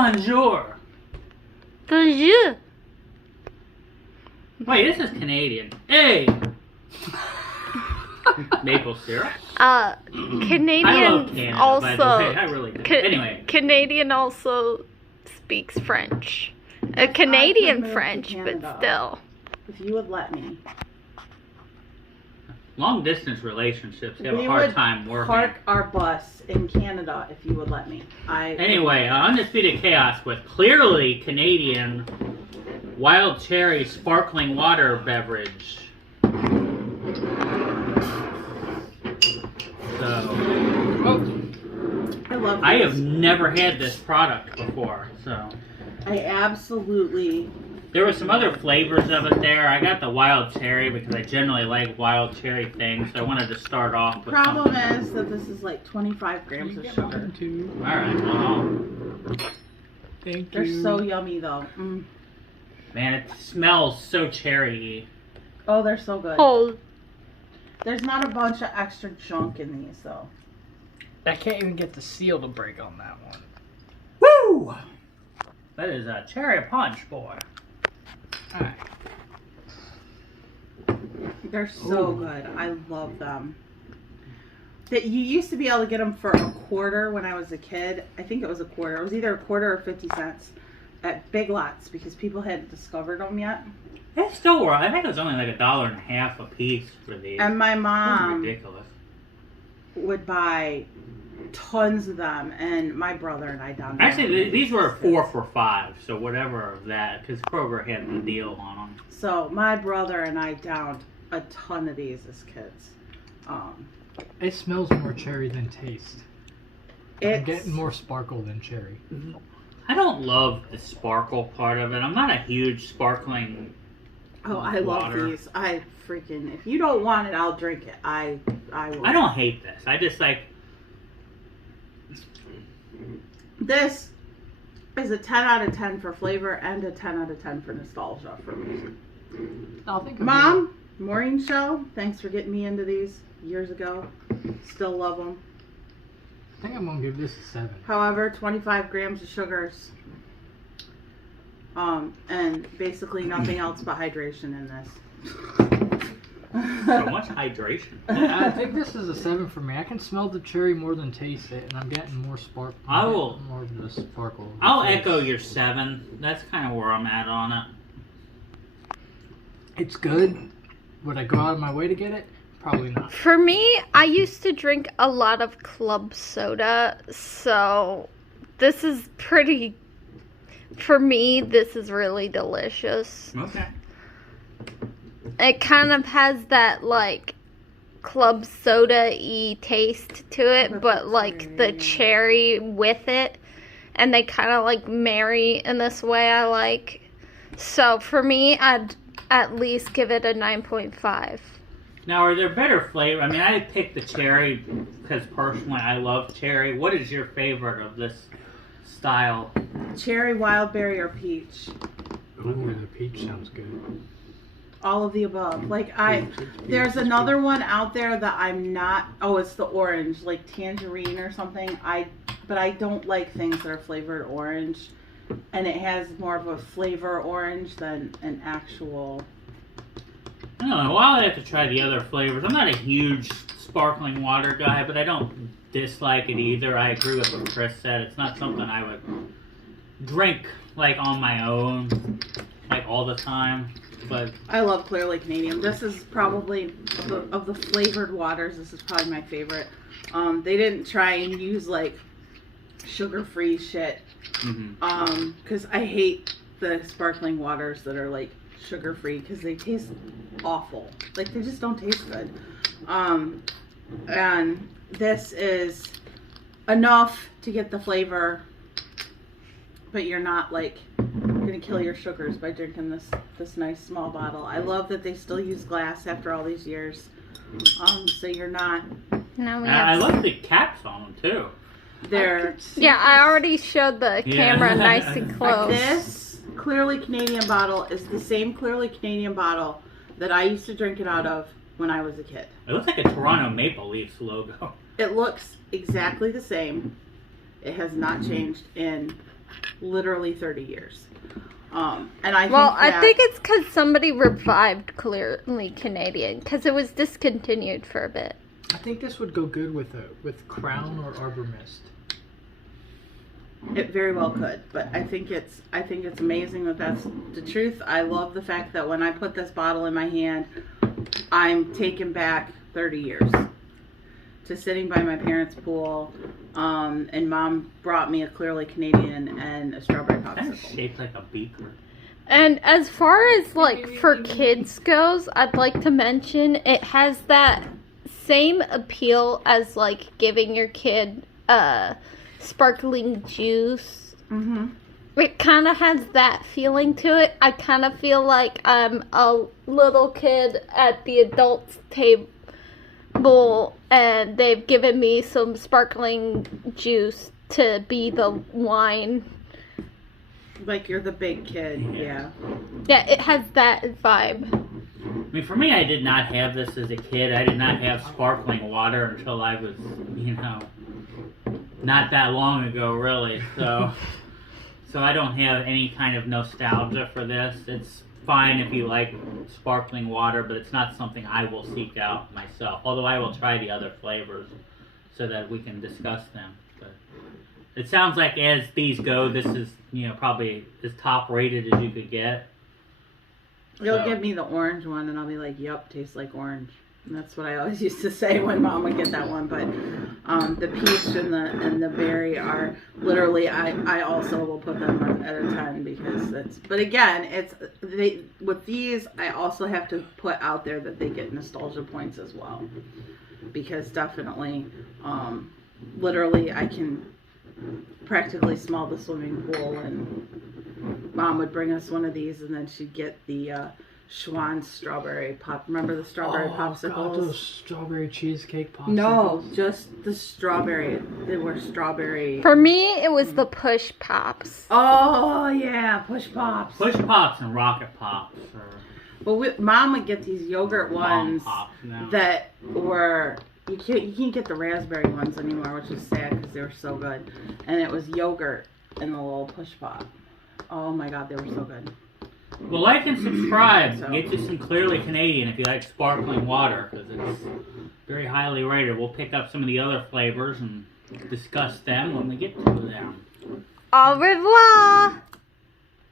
Bonjour. Bonjour. Wait, this is Canadian. Hey. Maple syrup. Canadian I love Canada, also. by the way. I really do. Anyway. Canadian also speaks French. Yes, Canadian I could move to French, but Canada. still. If you would let me. Long distance relationships have We a hard would time working. Park our bus in Canada if you would let me. Anyway, Undisputed Chaos with clearly Canadian wild cherry sparkling water beverage. So, I love I these. have never had this product before, so. I absolutely. There were some other flavors of it there. I got the wild cherry because I generally like wild cherry things, so I wanted to start off with Problem something. is that this is like 25 grams of sugar. Alright, well, Thank They're you. so yummy though. man, it smells so cherry-y. Oh, they're so good. Oh, There's not a bunch of extra junk in these though. I can't even get the seal to break on that one. Woo! That is a cherry punch, boy. Alright. They're so Ooh. good. I love them. That you used to be able to get them for a quarter when I was a kid. I think it was a quarter. It was either a quarter or 50 cents at Big Lots because people hadn't discovered them yet. It's still worth. I think it was only like $1.50 a piece for these. And my This is mom ridiculous. would buy tons of them, and my brother and I down. Actually, these were 4 for $5, so whatever of that, because Kroger had the deal on them. So my brother and I downed a ton of these as kids. It smells more cherry than taste. I'm It's getting more sparkle than cherry. I don't love the sparkle part of it. I'm not a huge sparkling. oh, I love water. these. I freaking if you don't want it, I'll drink it. I will. I don't hate this. I just like. This is a 10 out of 10 for flavor and a 10 out of 10 for nostalgia for me. I'll think Mom, morning show. Thanks for getting me into these years ago. Still love them. I think I'm gonna give this a 7. However, 25 grams of sugars. And basically nothing else but hydration in this. So much hydration. I think this is a 7 for me. I can smell the cherry more than taste it, and I'm getting more spark. I will- more of the sparkle. I'll echo your 7. That's kind of where I'm at on it. It's good. Would I go out of my way to get it? Probably not. for me, I used to drink a lot of club soda, so this is pretty. For me, this is really delicious. Okay. It kind of has that like club soda-y taste to it, With but the like the cherry. cherry with it, and they kind of like marry in this way I like. So for me, I'd at least give it a 9.5. Now, are there better flavor? I mean, I picked the cherry because personally I love cherry. What is your favorite of this style? Cherry, wild berry, or peach. Ooh, the peach sounds good. All of the above. Like there's another one out there that I'm not. Oh, it's the orange, like tangerine or something. But I don't like things that are flavored orange, and it has more of a flavor orange than an actual. I don't know. Well, I'll have to try the other flavors. I'm not a huge sparkling water guy, but I don't dislike it either. I agree with what Chris said. It's not something I would drink like on my own, like all the time. But I love Clearly Canadian. This is probably of the flavored waters. This is probably my favorite. They didn't try and use like sugar-free shit. Because I hate the sparkling waters that are like sugar-free because they taste awful. Like they just don't taste good. And this is enough to get the flavor, but you're not like gonna kill your sugars by drinking this nice small bottle. I love that they still use glass after all these years. So you're not. Now we I have. love the caps on them too. They're Yeah, I already showed the Yeah. camera nice and close. This Clearly Canadian bottle is the same Clearly Canadian bottle that I used to drink it out of when I was a kid. It looks like a Toronto Maple Leafs logo. It looks exactly the same. It has not changed in literally 30 years. And I think I think it's because somebody revived Clearly Canadian because it was discontinued for a bit. I think this would go good with Crown or Arbor Mist. it very well could, but I think it's amazing that that's the truth. I love the fact that when I put this bottle in my hand, I'm taken back 30 years to sitting by my parents' pool, and Mom brought me a Clearly Canadian and a strawberry Kind of popsicle. shaped like a beaker. And as far as like for kids goes, I'd like to mention it has that same appeal as like giving your kid sparkling juice. Mm-hmm. It kind of has that feeling to it. I kind of feel like I'm a little kid at the adults table and they've given me some sparkling juice to be the wine. Like you're the big kid, yeah. Yeah, it has that vibe. I mean, for me, I did not have this as a kid. I did not have sparkling water until I was, not that long ago, really. So I don't have any kind of nostalgia for this. It's fine if you like sparkling water, but it's not something I will seek out myself. Although I will try the other flavors so that we can discuss them. But it sounds like as these go, this is, probably as top rated as you could get. You'll So- give me the orange one, and I'll be like, "Yep, tastes like orange." And that's what I always used to say when Mom would get that one. But the peach and the berry are literally. I also will put them at a 10 because it's. But again, with these. I also have to put out there that they get nostalgia points as well, because definitely, literally, I can practically smell the swimming pool, and Mom would bring us one of these, and then she'd get the Schwan's strawberry pop. Remember the strawberry popsicles? God, those strawberry cheesecake popsicles. No, just the strawberry. They were strawberry. For me, it was the push pops. Oh yeah, push pops. Push Pops and Rocket Pops or Mom would get these yogurt Bomb ones Pops now. that were. You can't get the raspberry ones anymore, which is sad because they were so good. And it was yogurt in the little push pop. Oh my God, they were so good. Well, like and subscribe. So- Get you some Clearly Canadian if you like sparkling water, because it's very highly rated. We'll pick up some of the other flavors and discuss them when we get to them. Au revoir!